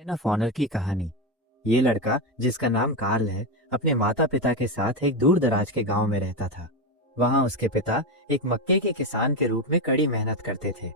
Medal of honour की कहानी। ये लड़का जिसका नाम कार्ल है, अपने माता पिता के साथ एक दूर दराज के गांव में रहता था। वहां उसके पिता एक मक्के के किसान के रूप में कड़ी मेहनत करते थे।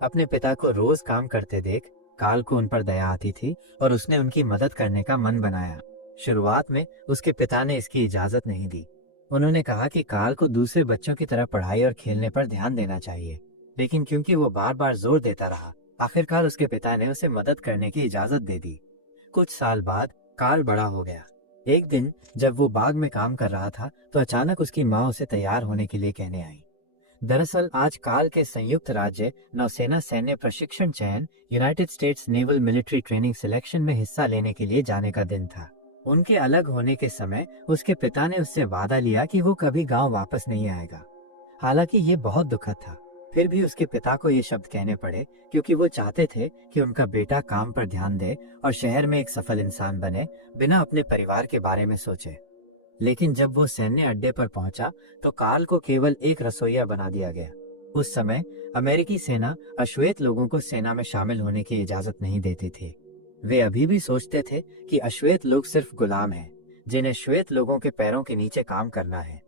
अपने पिता को रोज काम करते देख कार्ल को उन पर दया आती थी और उसने उनकी मदद करने का मन बनाया। शुरुआत में उसके पिता ने इसकी इजाजत नहीं दी। उन्होंने कहा कि कार्ल को दूसरे बच्चों की तरह पढ़ाई और खेलने पर ध्यान देना चाहिए, लेकिन क्योंकि वो बार बार जोर देता रहा, आखिरकार उसके पिता ने उसे मदद करने की इजाजत दे दी। कुछ साल बाद कार्ल बड़ा हो गया। एक दिन जब वो बाग में काम कर रहा था तो अचानक उसकी माँ उसे तैयार होने के लिए कहने आई। दरअसल आज कार्ल के संयुक्त राज्य नौसेना सैन्य प्रशिक्षण चयन United states naval military training selection में हिस्सा लेने के लिए जाने का दिन था। उनके अलग होने के समय उसके पिता ने उससे वादा लिया कि वो कभी गांव वापस नहीं आएगा। हालांकि ये बहुत दुखद था, फिर भी उसके पिता को ये शब्द कहने पड़े क्योंकि वो चाहते थे कि उनका बेटा काम पर ध्यान दे और शहर में एक सफल इंसान बने, बिना अपने परिवार के बारे में सोचे। लेकिन जब वो सैन्य अड्डे पर पहुंचा तो कार्ल को केवल एक रसोइया बना दिया गया। उस समय अमेरिकी सेना अश्वेत लोगों को सेना में शामिल होने की इजाजत नहीं देती थी। वे अभी भी सोचते थे कि अश्वेत लोग सिर्फ गुलाम हैं, जिन्हें श्वेत लोगों के पैरों के नीचे काम करना है।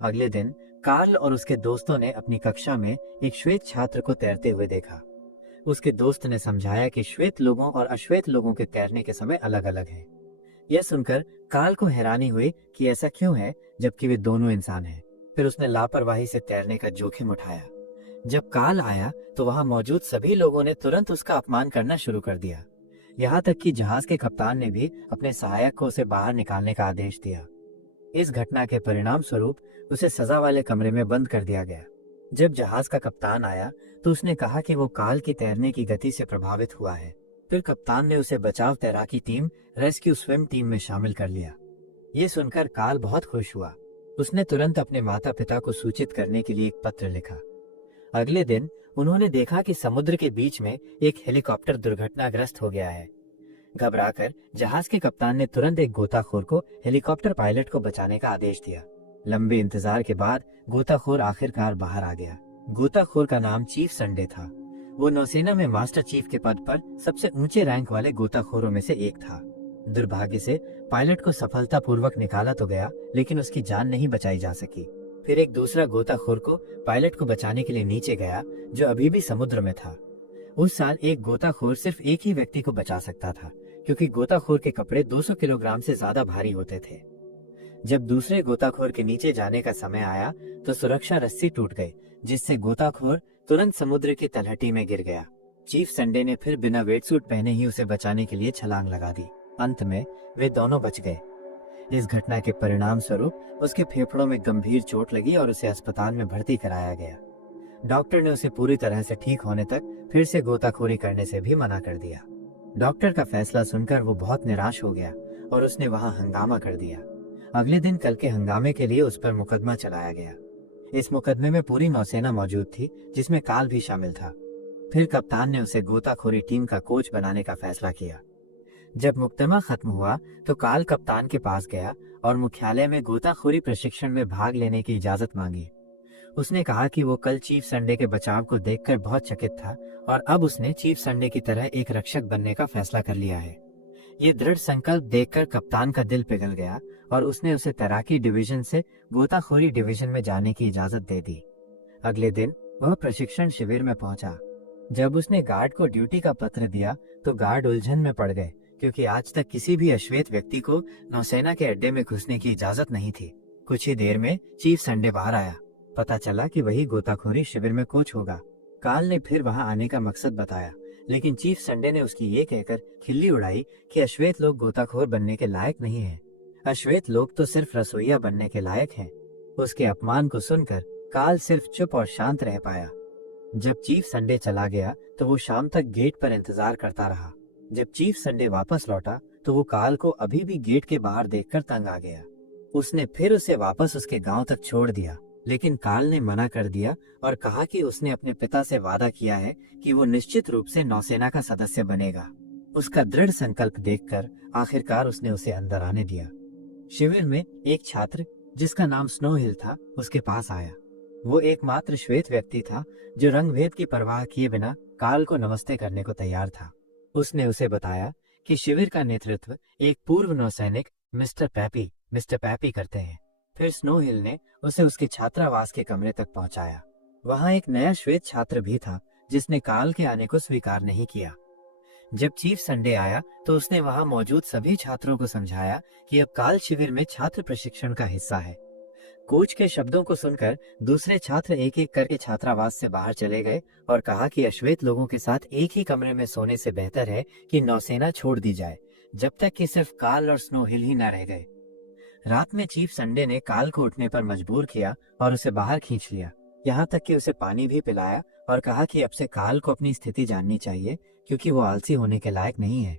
अगले दिन कार्ल और उसके दोस्तों ने अपनी कक्षा में एक श्वेत छात्र को तैरते हुए देखा। उसके दोस्त ने समझाया कि श्वेत लोगों और अश्वेत लोगों के तैरने के समय अलग अलग हैं। यह सुनकर कार्ल को हैरानी हुई कि ऐसा क्यों है जबकि वे दोनों इंसान हैं। फिर उसने लापरवाही से तैरने का जोखिम उठाया। जब कार्ल आया तो वहां मौजूद सभी लोगों ने तुरंत उसका अपमान करना शुरू कर दिया। यहाँ तक कि जहाज के कप्तान ने भी अपने सहायक को उसे बाहर निकालने का आदेश दिया। इस घटना के परिणाम स्वरूप उसे सजा वाले कमरे में बंद कर दिया गया। जब जहाज का कप्तान आया तो उसने कहा कि वो कार्ल की तैरने की गति से प्रभावित हुआ है। फिर कप्तान ने उसे बचाव तैराकी टीम रेस्क्यू स्विम टीम में शामिल कर लिया। ये सुनकर कार्ल बहुत खुश हुआ। उसने तुरंत अपने माता पिता को सूचित करने के लिए एक पत्र लिखा। अगले दिन उन्होंने देखा कि समुद्र के बीच में एक हेलीकॉप्टर दुर्घटनाग्रस्त हो गया है। घबराकर जहाज के कप्तान ने तुरंत एक गोताखोर को हेलीकॉप्टर पायलट को बचाने का आदेश दिया। लंबे इंतजार के बाद गोताखोर आखिरकार बाहर आ गया। गोताखोर का नाम चीफ संडे था। वो नौसेना में मास्टर चीफ के पद पर सबसे ऊंचे रैंक वाले गोताखोरों में से एक था। दुर्भाग्य से पायलट को सफलतापूर्वक निकाला तो गया, लेकिन उसकी जान नहीं बचाई जा सकी। फिर एक दूसरा गोताखोर को पायलट को बचाने के लिए नीचे गया, जो अभी भी समुद्र में था। उस साल एक गोताखोर सिर्फ एक ही व्यक्ति को बचा सकता था, क्योंकि गोताखोर के कपड़े 200 किलोग्राम से ज्यादा भारी होते थे। जब दूसरे गोताखोर के नीचे जाने का समय आया तो सुरक्षा रस्सी टूट गई, जिससे गोताखोर तुरंत समुद्र की तलहटी में गिर गया। चीफ संडे ने फिर बिना वेटसूट पहने ही उसे बचाने के लिए छलांग लगा दी। अंत में वे दोनों बच गए। इस घटना के परिणाम स्वरूप उसके फेफड़ों में गंभीर चोट लगी और उसे अस्पताल में भर्ती कराया गया। डॉक्टर ने उसे पूरी तरह से ठीक होने तक फिर से गोताखोरी करने से भी मना कर दिया। डॉक्टर का फैसला सुनकर वो बहुत निराश हो गया और उसने वहां हंगामा कर दिया। अगले दिन कल के हंगामे के लिए उस पर मुकदमा चलाया गया। इस मुकदमे में पूरी नौसेना मौजूद थी, जिसमें कार्ल भी शामिल था। फिर कप्तान ने उसे गोताखोरी टीम का कोच बनाने का फैसला किया। जब मुकदमा खत्म हुआ तो कार्ल कप्तान के पास गया और मुख्यालय में गोताखोरी प्रशिक्षण में भाग लेने की इजाजत मांगी। उसने कहा कि वो कल चीफ संडे के बचाव को देखकर बहुत चकित था और अब उसने चीफ संडे की तरह एक रक्षक बनने का फैसला कर लिया है। ये दृढ़ संकल्प देखकर कप्तान का दिल पिघल गया और उसने उसे तैराकी डिवीजन से गोताखोरी डिवीजन में जाने की इजाजत दे दी। अगले दिन वह प्रशिक्षण शिविर में पहुंचा। जब उसने गार्ड को ड्यूटी का पत्र दिया तो गार्ड उलझन में पड़ गए, क्योंकि आज तक किसी भी अश्वेत व्यक्ति को नौसेना के अड्डे में घुसने की इजाजत नहीं थी। कुछ ही देर में चीफ संडे बाहर आया। पता चला कि वही गोताखोरी शिविर में कोच होगा। कार्ल ने फिर वहां आने का मकसद बताया, लेकिन चीफ संडे ने उसकी ये कहकर खिल्ली उड़ाई कि अश्वेत लोग गोताखोर बनने के लायक नहीं हैं। अश्वेत लोग तो सिर्फ रसोइया बनने के लायक हैं। उसके अपमान को सुनकर कार्ल सिर्फ चुप और शांत रह पाया। जब चीफ संडे चला गया तो वो शाम तक गेट पर इंतजार करता रहा। जब चीफ संडे वापस लौटा तो वो कार्ल को अभी भी गेट के बाहर देखकर तंग आ गया। उसने फिर उसे वापस उसके गांव तक छोड़ दिया, लेकिन कार्ल ने मना कर दिया और कहा कि उसने अपने पिता से वादा किया है कि वो निश्चित रूप से नौसेना का सदस्य बनेगा। उसका दृढ़ संकल्प देखकर आखिरकार उसने उसे अंदर आने दिया। शिविर में एक छात्र जिसका नाम स्नो हिल था उसके पास आया। वो एकमात्र श्वेत व्यक्ति था जो रंग भेद की परवाह किए बिना कार्ल को नमस्ते करने को तैयार था। उसने उसे बताया कि शिविर का नेतृत्व एक पूर्व नौसैनिक मिस्टर पैपी करते हैं। फिर स्नो हिल ने उसे उसके छात्रावास के कमरे तक पहुंचाया। वहां एक नया श्वेत छात्र भी था जिसने काल के आने को स्वीकार नहीं किया। जब चीफ संडे आया तो उसने वहां मौजूद सभी छात्रों को समझाया कि अब काल शिविर में छात्र प्रशिक्षण का हिस्सा है। कोच के शब्दों को सुनकर दूसरे छात्र एक एक करके छात्रावास से बाहर चले गए और कहा कि अश्वेत लोगों के साथ एक ही कमरे में सोने से बेहतर है कि नौसेना छोड़ दी जाए, जब तक कि सिर्फ काल और स्नो हिल ही न रह गए। रात में चीफ संडे ने काल को उठने पर मजबूर किया और उसे बाहर खींच लिया, यहाँ तक कि उसे पानी भी पिलाया और कहा कि अब से काल को अपनी स्थिति जाननी चाहिए क्योंकि वो आलसी होने के लायक नहीं है।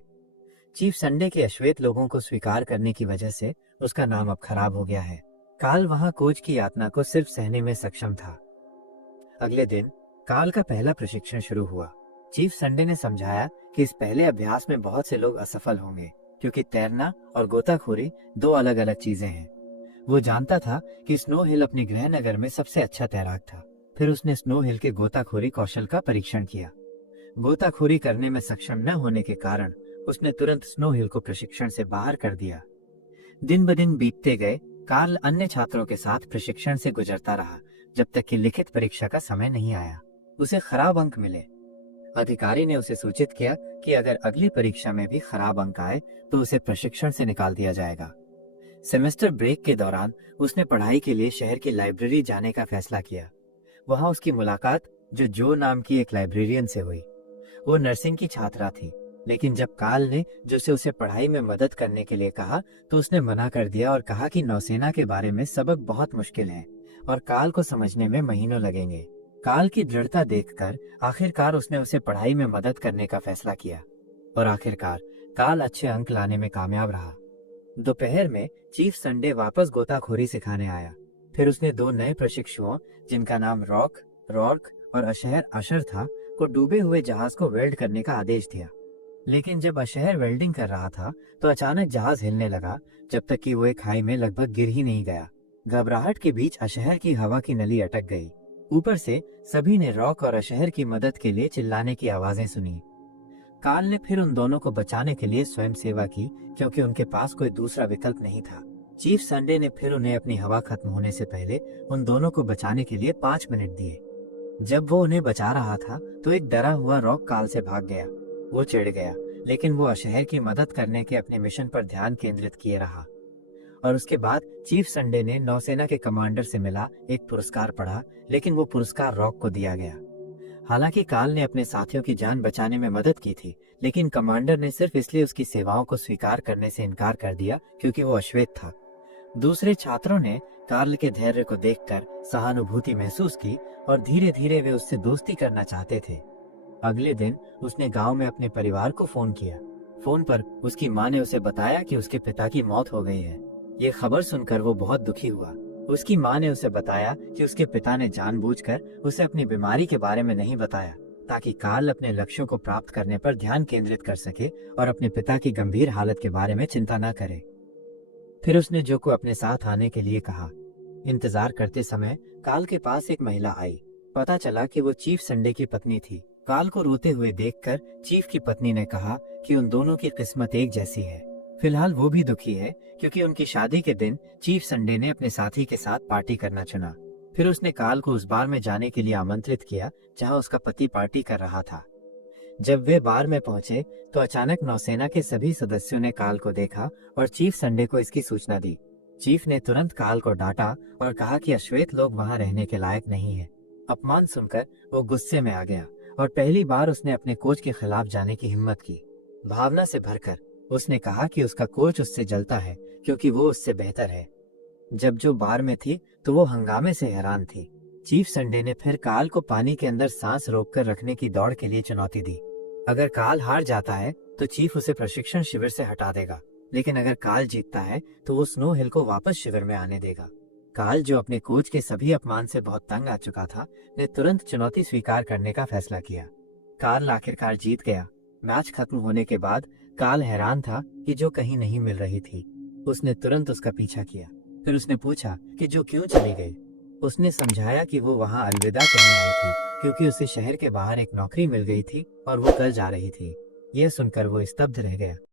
चीफ संडे के अश्वेत लोगों को स्वीकार करने की वजह से उसका नाम अब खराब हो गया है। काल वहां कोच की यातना को सिर्फ सहने में सक्षम था। अगले दिन काल का पहला प्रशिक्षण शुरू हुआ। चीफ संडे ने समझाया कि इस पहले अभ्यास में बहुत से लोग असफल होंगे क्योंकि तैरना और गोताखोरी दो अलग अलग चीजें हैं। वो जानता था कि स्नो हिल अपने गृहनगर में सबसे अच्छा तैराक था। फिर उसने स्नो हिल के गोताखोरी कौशल का परीक्षण किया। गोताखोरी करने में सक्षम न होने के कारण उसने तुरंत स्नो हिल को प्रशिक्षण से बाहर कर दिया। दिन ब दिन बीतते गए। कार्ल अन्य छात्रों के साथ प्रशिक्षण से गुजरता रहा जब तक कि लिखित परीक्षा का समय नहीं आया। उसे खराब अंक मिले। अधिकारी ने उसे सूचित किया कि अगर अगली परीक्षा में भी खराब अंक आए तो उसे प्रशिक्षण से निकाल दिया जाएगा। सेमेस्टर ब्रेक के दौरान उसने पढ़ाई के लिए शहर की लाइब्रेरी जाने का फैसला किया। वहां उसकी मुलाकात जो नाम की एक लाइब्रेरियन से हुई। वो नर्सिंग की छात्रा थी, लेकिन जब काल ने जो उसे पढ़ाई में मदद करने के लिए कहा तो उसने मना कर दिया और कहा कि नौसेना के बारे में सबक बहुत मुश्किल है और काल को समझने में महीनों लगेंगे। काल की दृढ़ता देखकर आखिरकार उसने उसे पढ़ाई में मदद करने का फैसला किया और आखिरकार काल अच्छे अंक लाने में कामयाब रहा। दोपहर में चीफ संडे वापस गोताखोरी सिखाने आया। फिर उसने दो नए प्रशिक्षुओं, जिनका नाम रॉर्क और अशर था, को डूबे हुए जहाज को वेल्ड करने का आदेश दिया। लेकिन जब अशहर वेल्डिंग कर रहा था तो अचानक जहाज हिलने लगा, जब तक कि वो एक खाई में लगभग गिर ही नहीं गया। घबराहट के बीच अशहर की हवा की नली अटक गई। ऊपर से सभी ने रॉक और अशहर की मदद के लिए चिल्लाने की आवाजें सुनी। काल ने फिर उन दोनों को बचाने के लिए स्वयं सेवा की क्योंकि उनके पास कोई दूसरा विकल्प नहीं था। चीफ संडे ने फिर उन्हें अपनी हवा खत्म होने से पहले उन दोनों को बचाने के लिए 5 मिनट दिए। जब वो उन्हें बचा रहा था तो एक डरा हुआ रॉक काल से भाग गया। वो चिढ़ गया, लेकिन वो अशहर की मदद करने के अपने मिशन पर ध्यान केंद्रित किए रहा। और उसके बाद चीफ संडे ने नौसेना के कमांडर से मिला एक पुरस्कार पढ़ा, लेकिन वो पुरस्कार रॉक को दिया गया। हालांकि काल ने अपने साथियों की जान बचाने में मदद की थी, लेकिन कमांडर ने सिर्फ इसलिए उसकी सेवाओं को स्वीकार करने से इनकार कर दिया क्योंकि वो अश्वेत था। दूसरे छात्रों ने कार्ल के धैर्य को देखकर सहानुभूति महसूस की और धीरे धीरे वे उससे दोस्ती करना चाहते थे। अगले दिन उसने गांव में अपने परिवार को फोन किया। फोन पर उसकी मां ने उसे बताया कि उसके पिता की मौत हो गई है। ये खबर सुनकर वो बहुत दुखी हुआ। उसकी मां ने उसे बताया कि उसके पिता ने जानबूझकर उसे अपनी बीमारी के बारे में नहीं बताया ताकि कार्ल अपने लक्ष्यों को प्राप्त करने पर ध्यान केंद्रित कर सके और अपने पिता की गंभीर हालत के बारे में चिंता न करे। फिर उसने जो को अपने साथ आने के लिए कहा। इंतजार करते समय काल के पास एक महिला आई। पता चला कि वो चीफ संडे की पत्नी थी। काल को रोते हुए देखकर चीफ की पत्नी ने कहा कि उन दोनों की किस्मत एक जैसी है। फिलहाल वो भी दुखी है क्योंकि उनकी शादी के दिन चीफ संडे ने अपने साथी के साथ पार्टी करना चुना। फिर उसने काल को उस बार में जाने के लिए आमंत्रित किया जहां उसका पति पार्टी कर रहा था। जब वे बार में पहुंचे तो अचानक नौसेना के सभी सदस्यों ने काल को देखा और चीफ संडे को इसकी सूचना दी। चीफ ने तुरंत काल को डांटा और कहा कि अश्वेत लोग वहां रहने के लायक नहीं है। अपमान सुनकर वो गुस्से में आ गया और पहली बार उसने अपने कोच के खिलाफ जाने की हिम्मत की। भावना से भरकर उसने कहा कि उसका कोच उससे जलता है क्योंकि वो उससे बेहतर है। जब जो बार में थी तो वो हंगामे से हैरान थी। चीफ संडे ने फिर काल को पानी के अंदर सांस रोककर रखने की दौड़ के लिए चुनौती दी। अगर काल हार जाता है तो चीफ उसे प्रशिक्षण शिविर से हटा देगा, लेकिन अगर काल जीतता है तो वो स्नो हिल को वापस शिविर में आने देगा। काल, जो अपने कोच के सभी अपमान से बहुत तंग आ चुका था, ने तुरंत चुनौती स्वीकार करने का फैसला किया। काल आखिरकार जीत गया। मैच खत्म होने के बाद काल हैरान था कि जो कहीं नहीं मिल रही थी। उसने तुरंत उसका पीछा किया। फिर उसने पूछा कि जो क्यों चली गई। उसने समझाया कि वो वहां अलविदा कहने आई थी क्योंकि उसे शहर के बाहर एक नौकरी मिल गई थी और वो कल जा रही थी। यह सुनकर वो स्तब्ध रह गया।